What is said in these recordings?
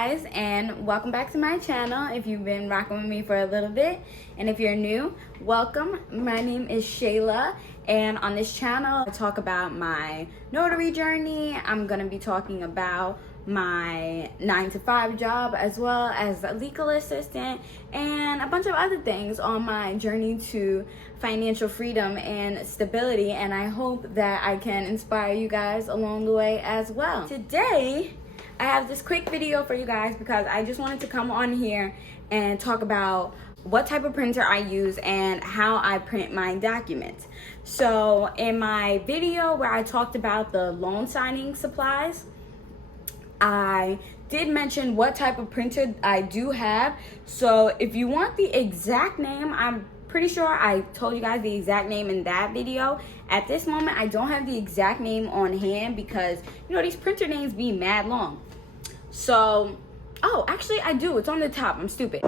guys, and welcome back to my channel if you've been rocking with me for a little bit. And if you're new, welcome. My name is Shayla, and on this channel I talk about my notary journey. I'm gonna be talking about my 9-to-5 job as well as a legal assistant and a bunch of other things on my journey to financial freedom and stability, and I hope that I can inspire you guys along the way as well. Today I have this quick video for you guys because I just wanted to come on here and talk about what type of printer I use and how I print my documents. So in my video where I talked about the loan signing supplies, I did mention what type of printer I do have. So if you want the exact name, I'm pretty sure I told you guys the exact name in that video. At this moment, I don't have the exact name on hand because, you know, these printer names be mad long. So, oh, actually I do. It's on the top. I'm stupid.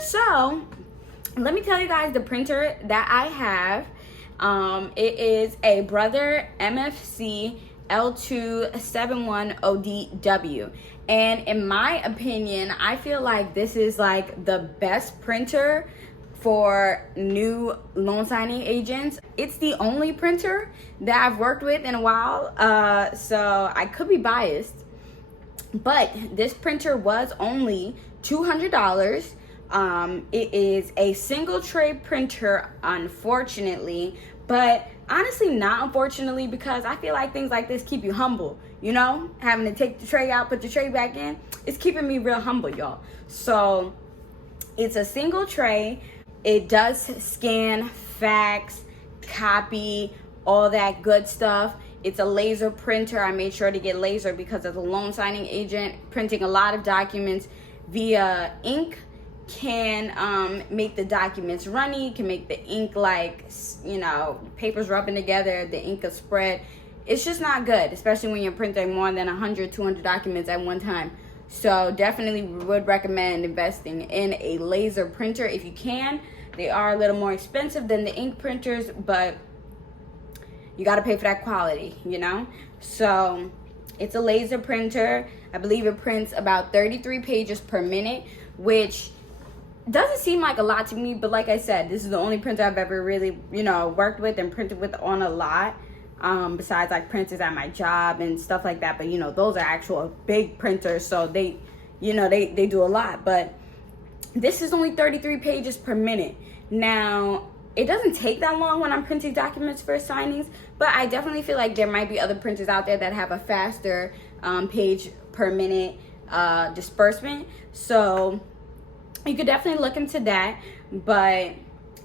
So, let me tell you guys the printer that I have. It is a Brother MFC L271ODW, and in my opinion, I feel like this is like the best printer for new loan signing agents. It's the only printer that I've worked with in a while, so I could be biased, but this printer was only $200. It is a single tray printer, unfortunately, but honestly not unfortunately, because I feel like things like this keep you humble, you know, having to take the tray out, put the tray back in. It's keeping me real humble, y'all. So it's a single tray. It does scan, fax, copy, all that good stuff. It's a laser printer. I made sure to get laser because as a loan signing agent, printing a lot of documents via ink can make the documents runny, can make the ink, like, you know, papers rubbing together, the ink will spread. It's just not good, especially when you're printing more than 100, 200 documents at one time. So definitely would recommend investing in a laser printer if you can. They are a little more expensive than the ink printers, but you got to pay for that quality, you know? So it's a laser printer. I believe it prints about 33 pages per minute, which doesn't seem like a lot to me, but like I said, this is the only printer I've ever really, you know, worked with and printed with on a lot, besides like printers at my job and stuff like that. But you know, those are actual big printers, so they, you know, they do a lot. But this is only 33 pages per minute. Now, it doesn't take that long when I'm printing documents for signings, but I definitely feel like there might be other printers out there that have a faster page per minute disbursement. So you could definitely look into that, but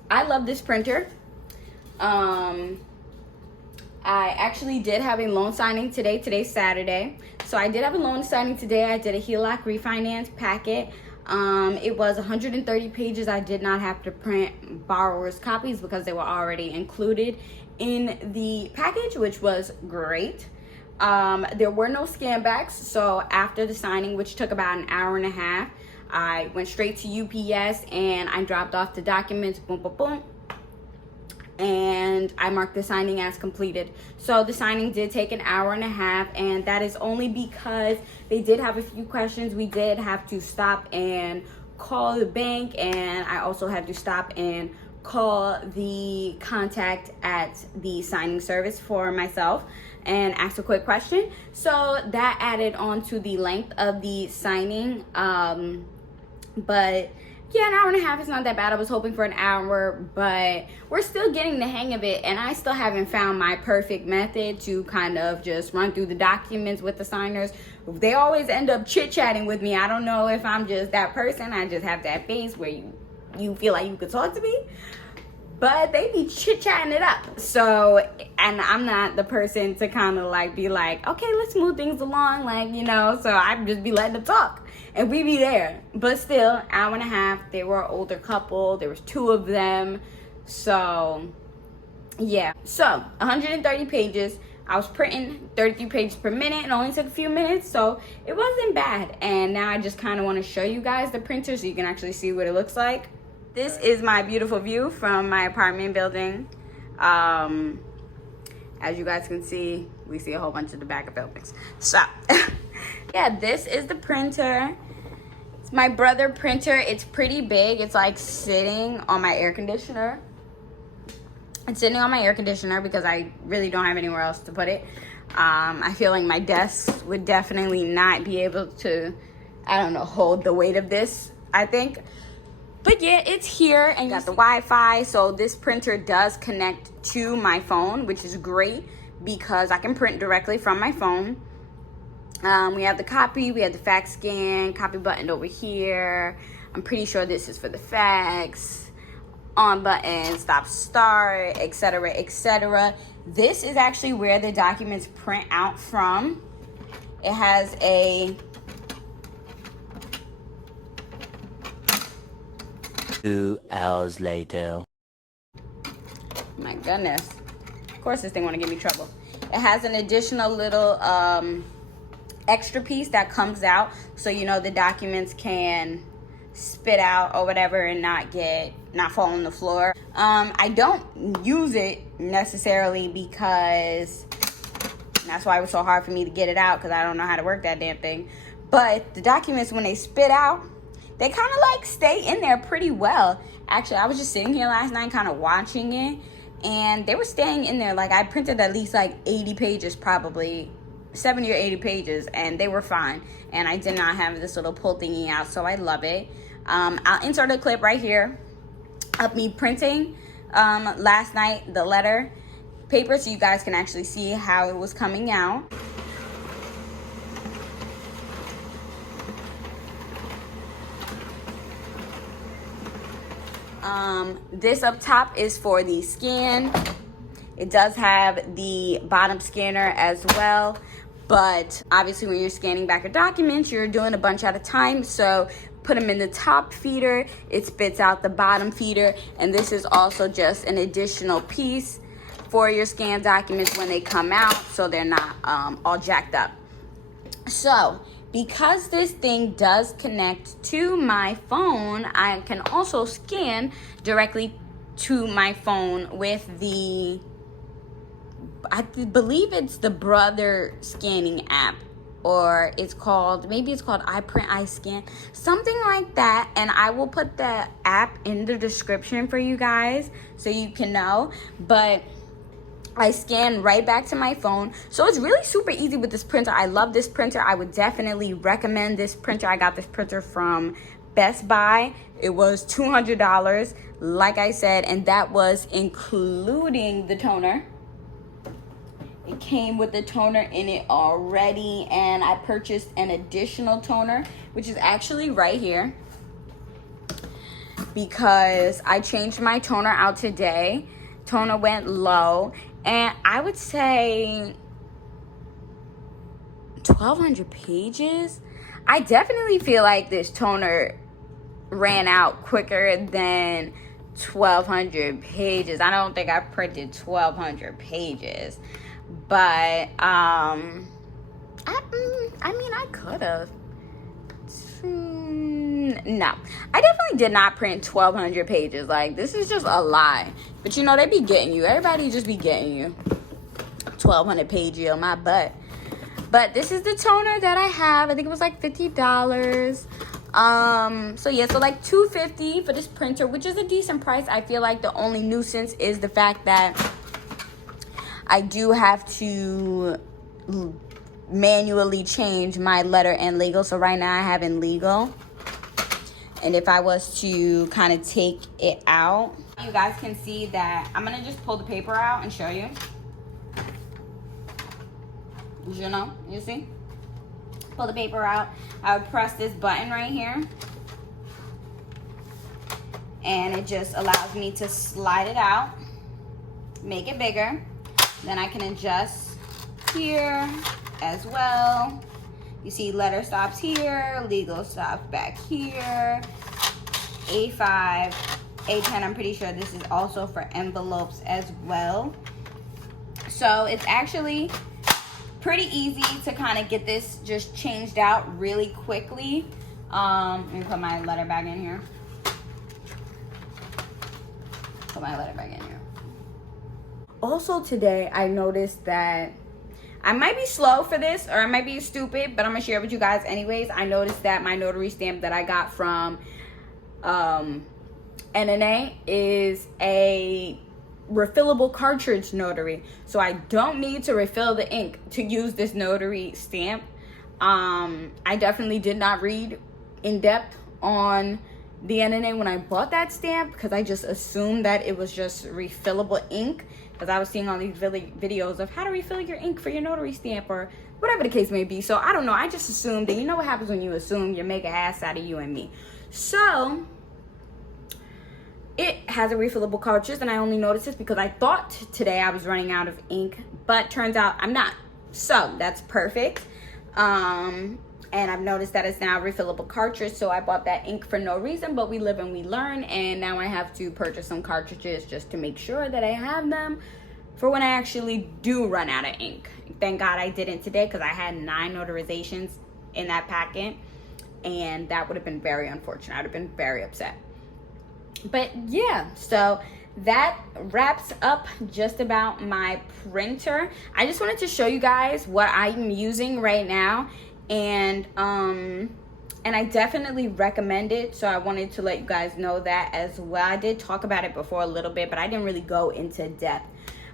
I love this printer. I actually did have a loan signing today. Today's Saturday. So I did have a loan signing today. I did a HELOC refinance packet. It was 130 pages. I did not have to print borrower's copies because they were already included in the package, which was great. There were no scan backs. So after the signing, which took about an hour and a half, I went straight to UPS and I dropped off the documents, boom, boom, boom, and I marked the signing as completed. So the signing did take an hour and a half, and that is only because they did have a few questions. We did have to stop and call the bank, and I also had to stop and call the contact at the signing service for myself and ask a quick question. So that added on to the length of the signing. But yeah, an hour and a half is not that bad. I was hoping for an hour, but we're still getting the hang of it, and I still haven't found my perfect method to kind of just run through the documents with the signers. They always end up chit-chatting with me. I don't know if I'm just that person. I just have that face where you feel like you could talk to me, but they be chit-chatting it up. So, and I'm not the person to kind of like be like, okay, let's move things along, like, you know, so I just be letting them talk and we be there. But still, hour and a half. They were an older couple. There was 2 of them. So yeah, so 130 pages. I was printing 33 pages per minute. It only took a few minutes, so it wasn't bad. And now I just kind of want to show you guys the printer so you can actually see what it looks like. This is my beautiful view from my apartment building. As you guys can see, we see a whole bunch of the back of buildings. So Yeah, this is the printer. It's my brother printer. It's pretty big. It's like sitting on my air conditioner. It's sitting on my air conditioner because I really don't have anywhere else to put it. I feel like my desk would definitely not be able to, I don't know, hold the weight of this, I think. But yeah, it's here, and you got the Wi-Fi, so this printer does connect to my phone, which is great because I can print directly from my phone. We have the copy, we have the fax scan, copy button over here. I'm pretty sure this is for the fax. On button, stop start, etc., etc. This is actually where the documents print out from. It has a 2 hours later. My goodness. Of course this thing want to give me trouble. It has an additional little extra piece that comes out so you know the documents can spit out or whatever and not fall on the floor. I don't use it necessarily because that's why it was so hard for me to get it out, because I don't know how to work that damn thing. But the documents, when they spit out, they kind of like stay in there pretty well. Actually, I was just sitting here last night kind of watching it, and they were staying in there. Like, I printed at least like 80 pages, probably 70 or 80 pages, and they were fine. And I did not have this little pull thingy out, so I love it. I'll insert a clip right here of me printing last night the letter paper so you guys can actually see how it was coming out. This up top is for the scan. It does have the bottom scanner as well, but obviously when you're scanning back your documents, you're doing a bunch at a time, so put them in the top feeder, it spits out the bottom feeder, and this is also just an additional piece for your scanned documents when they come out, so they're not all jacked up. So because this thing does connect to my phone, I can also scan directly to my phone with the, I believe it's the Brother scanning app, or it's called, maybe it's called iPrint, iScan, something like that. And I will put the app in the description for you guys so you can know. But I scan right back to my phone. So it's really super easy with this printer. I love this printer. I would definitely recommend this printer. I got this printer from Best Buy. It was $200, like I said, and that was including the toner. It came with the toner in it already, and I purchased an additional toner, which is actually right here, because I changed my toner out today. Toner went low, and I would say 1,200 pages. I definitely feel like this toner ran out quicker than 1,200 pages. I don't think I printed 1,200 pages. But, I mean, I could have. No, I definitely did not print 1,200 pages. Like, this is just a lie. But, you know, they be getting you. Everybody just be getting you. 1,200 pages on my butt. But this is the toner that I have. I think it was like $50. So yeah, so like $250 for this printer, which is a decent price. I feel like the only nuisance is the fact that I do have to manually change my letter and legal. So right now I have in legal. And if I was to kind of take it out, you guys can see that I'm going to just pull the paper out and show you. You know, you see? Pull the paper out. I would press this button right here. And it just allows me to slide it out, make it bigger. Then I can adjust here as well. You see letter stops here, legal stops back here. A5, A10, I'm pretty sure this is also for envelopes as well. So it's actually pretty easy to kind of get this just changed out really quickly. Let me put my letter bag in here. Put my letter bag in here. Also today, I noticed that I might be slow for this, or I might be stupid, but I'm gonna share it with you guys anyways. I noticed that my notary stamp that I got from NNA is a refillable cartridge notary, so I don't need to refill the ink to use this notary stamp. I definitely did not read in depth on the NNA when I bought that stamp, because I just assumed that it was just refillable ink, because I was seeing all these videos of how to refill your ink for your notary stamp or whatever the case may be. So I don't know, I just assumed, and you know what happens when you assume, you make an ass out of you and me. So it has a refillable cartridge, and I only noticed this because I thought today I was running out of ink, but turns out I'm not. So that's perfect. And I've noticed that it's now a refillable cartridge, so I bought that ink for no reason, but we live and we learn, and now I have to purchase some cartridges just to make sure that I have them for when I actually do run out of ink. Thank God I didn't today, because I had 9 notarizations in that packet, and that would have been very unfortunate. I'd have been very upset. But yeah, so that wraps up just about my printer. I just wanted to show you guys what I'm using right now, and I definitely recommend it, so I wanted to let you guys know that as well. I did talk about it before a little bit, but I didn't really go into depth.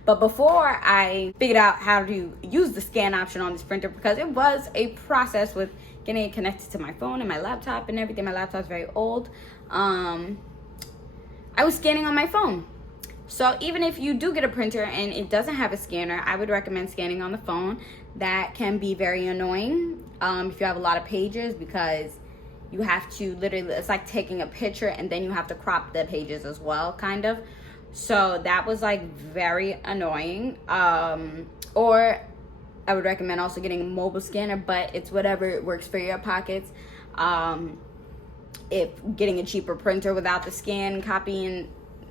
But before I figured out how to use the scan option on this printer, because it was a process with getting it connected to my phone and my laptop and everything. My laptop's very old. I was scanning on my phone. So even if you do get a printer and it doesn't have a scanner, I would recommend scanning on the phone. That can be very annoying if you have a lot of pages, because you have to literally, it's like taking a picture and then you have to crop the pages as well, kind of. So that was like very annoying. Or I would recommend also getting a mobile scanner, but it's whatever works for your pockets. If getting a cheaper printer without the scan, copying,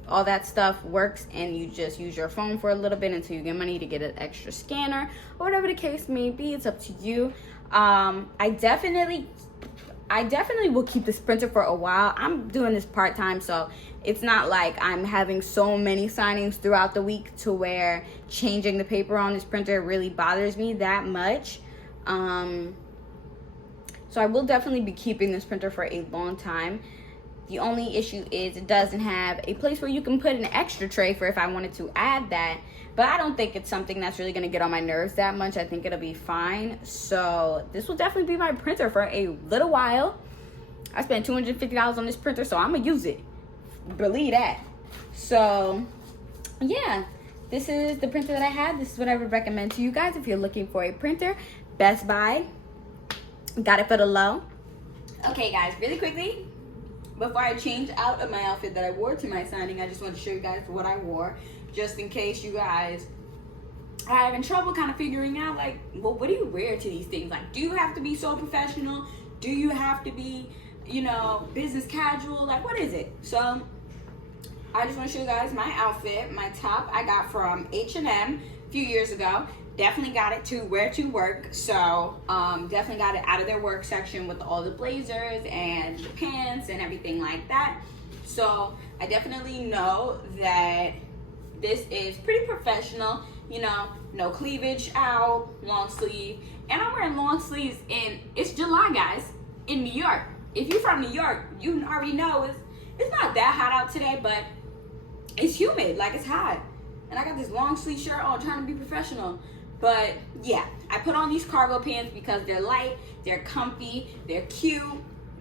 all that stuff works, and you just use your phone for a little bit until you get money to get an extra scanner, or whatever the case may be, it's up to you. I definitely will keep this printer for a while. I'm doing this part-time, so it's not like I'm having so many signings throughout the week to where changing the paper on this printer really bothers me that much. So I will definitely be keeping this printer for a long time. The only issue is it doesn't have a place where you can put an extra tray for if I wanted to add that. But I don't think it's something that's really going to get on my nerves that much. I think it'll be fine. So this will definitely be my printer for a little while. I spent $250 on this printer, so I'm going to use it. Believe that. So yeah, this is the printer that I have. This is what I would recommend to you guys if you're looking for a printer. Best Buy. Got it for the low. Okay guys, really quickly, before I change out of my outfit that I wore to my signing, I just want to show you guys what I wore, just in case you guys are having trouble kind of figuring out, like, well, what do you wear to these things? Like, do you have to be so professional? Do you have to be, you know, business casual? Like, what is it? So I just want to show you guys my outfit. My top I got from H&M a few years ago. Definitely got it to wear to work. So definitely got it out of their work section with all the blazers and the pants and everything like that. So I definitely know that this is pretty professional, you know, no cleavage out, long sleeve. And I'm wearing long sleeves in, it's July, guys, in New York. If you're from New York, you already know it's not that hot out today, but it's humid, like it's hot. And I got this long sleeve shirt on, trying to be professional. But yeah, I put on these cargo pants because they're light, they're comfy, they're cute,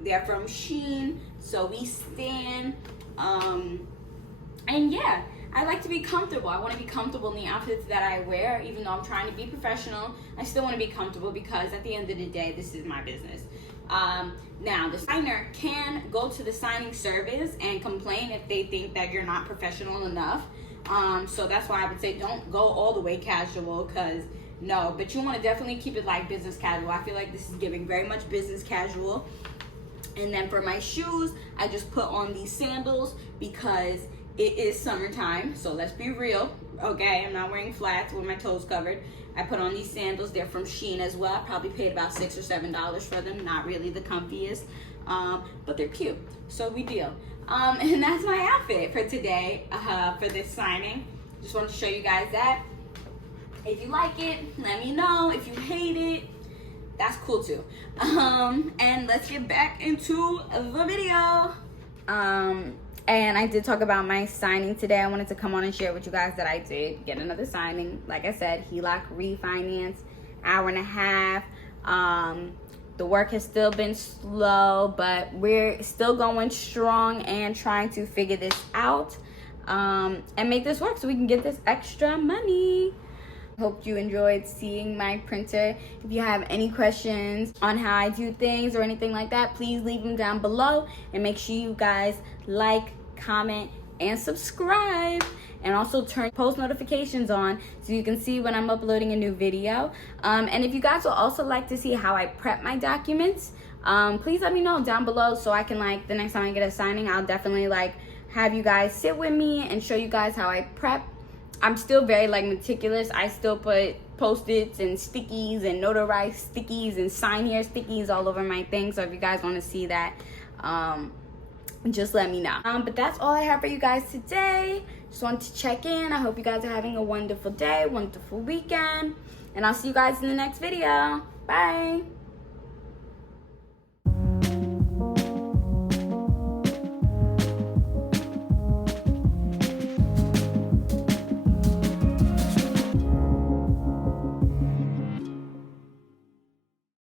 they're from Shein, so we stand. And yeah, I like to be comfortable. I want to be comfortable in the outfits that I wear. Even though I'm trying to be professional, I still want to be comfortable because at the end of the day, this is my business. Now, the signer can go to the signing service and complain if they think that you're not professional enough. So that's why I would say don't go all the way casual, because no, but you want to definitely keep it like business casual. I feel like this is giving very much business casual. And then for my shoes, I just put on these sandals because it is summertime. So let's be real, okay? I'm not wearing flats with my toes covered. I put on these sandals. They're from Shein as well. I probably paid about $6 or $7 for them. Not really the comfiest, but they're cute. So we deal. And that's my outfit for today, for this signing. Just wanted to show you guys that. If you like it, let me know. If you hate it, that's cool too. And let's get back into the video. And I did talk about my signing today. I wanted to come on and share with you guys that I did get another signing. Like I said, HELOC refinance, hour and a half. The work has still been slow, but we're still going strong and trying to figure this out and make this work so we can get this extra money. Hope you enjoyed seeing my printer. If you have any questions on how I do things or anything like that, please leave them down below, and make sure you guys like, comment, and subscribe, and also turn post notifications on so you can see when I'm uploading a new video. And if you guys would also like to see how I prep my documents, please let me know down below so I can, like, the next time I get a signing, I'll definitely like have you guys sit with me and show you guys how I prep. I'm still very like meticulous. I still put post-its and stickies and Notarize stickies and sign here stickies all over my thing. So if you guys want to see that, just let me know. But that's all I have for you guys today. Just wanted to check in. I hope you guys are having a wonderful day, wonderful weekend, and I'll see you guys in the next video. Bye.